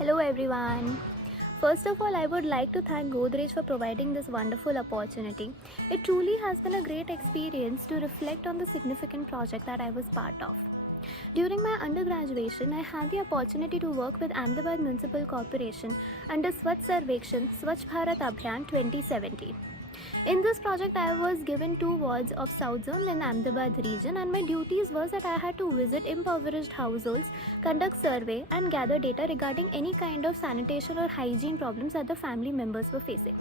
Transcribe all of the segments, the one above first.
Hello everyone. First of all, I would like to thank Godrej for providing this wonderful opportunity. It truly has been a great experience to reflect on the significant project that I was part of. During my undergraduation, I had the opportunity to work with Ahmedabad Municipal Corporation under Swachh Sarvekshan Swachh Bharat Abhiyan 2070. In this project, I was given 2 wards of South Zone in Ahmedabad region, and my duties was that I had to visit impoverished households, conduct survey, and gather data regarding any kind of sanitation or hygiene problems that the family members were facing.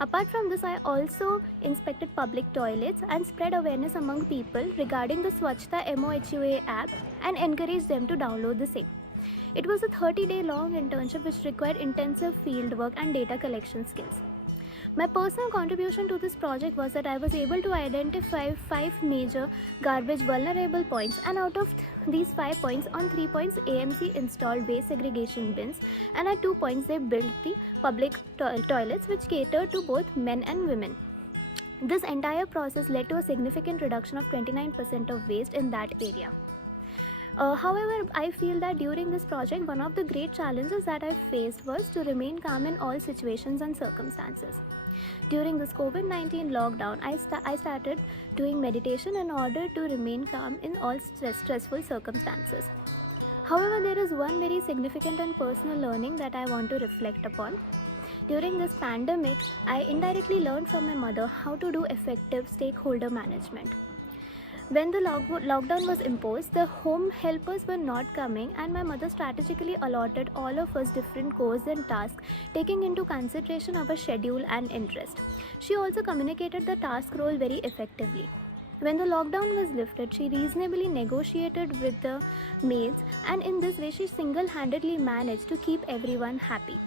Apart from this, I also inspected public toilets and spread awareness among people regarding the Swachhta MOHUA app and encouraged them to download the same. It was a 30-day long internship which required intensive fieldwork and data collection skills. My personal contribution to this project was that I was able to identify 5 major garbage vulnerable points, and out of these 5 points, on 3 points AMC installed waste segregation bins, and at 2 points they built the public toilets which cater to both men and women. This entire process led to a significant reduction of 29% of waste in that area. However, I feel that during this project, one of the great challenges that I faced was to remain calm in all situations and circumstances. During this COVID-19 lockdown, I started doing meditation in order to remain calm in all stressful circumstances. However, there is one very significant and personal learning that I want to reflect upon. During this pandemic, I indirectly learned from my mother how to do effective stakeholder management. When the lockdown was imposed, the home helpers were not coming, and my mother strategically allotted all of us different chores and tasks, taking into consideration our schedule and interest. She also communicated the task role very effectively. When the lockdown was lifted, she reasonably negotiated with the maids, and in this way she single-handedly managed to keep everyone happy.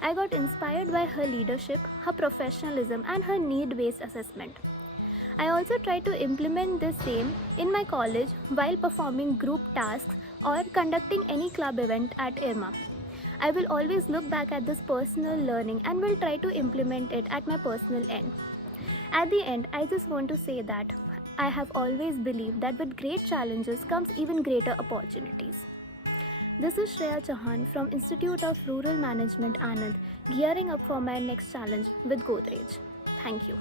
I got inspired by her leadership, her professionalism, and her need-based assessment. I also try to implement the same in my college while performing group tasks or conducting any club event at IRMA. I will always look back at this personal learning and will try to implement it at my personal end. At the end, I just want to say that I have always believed that with great challenges comes even greater opportunities. This is Shreya Chauhan from Institute of Rural Management, Anand, gearing up for my next challenge with Godrej. Thank you.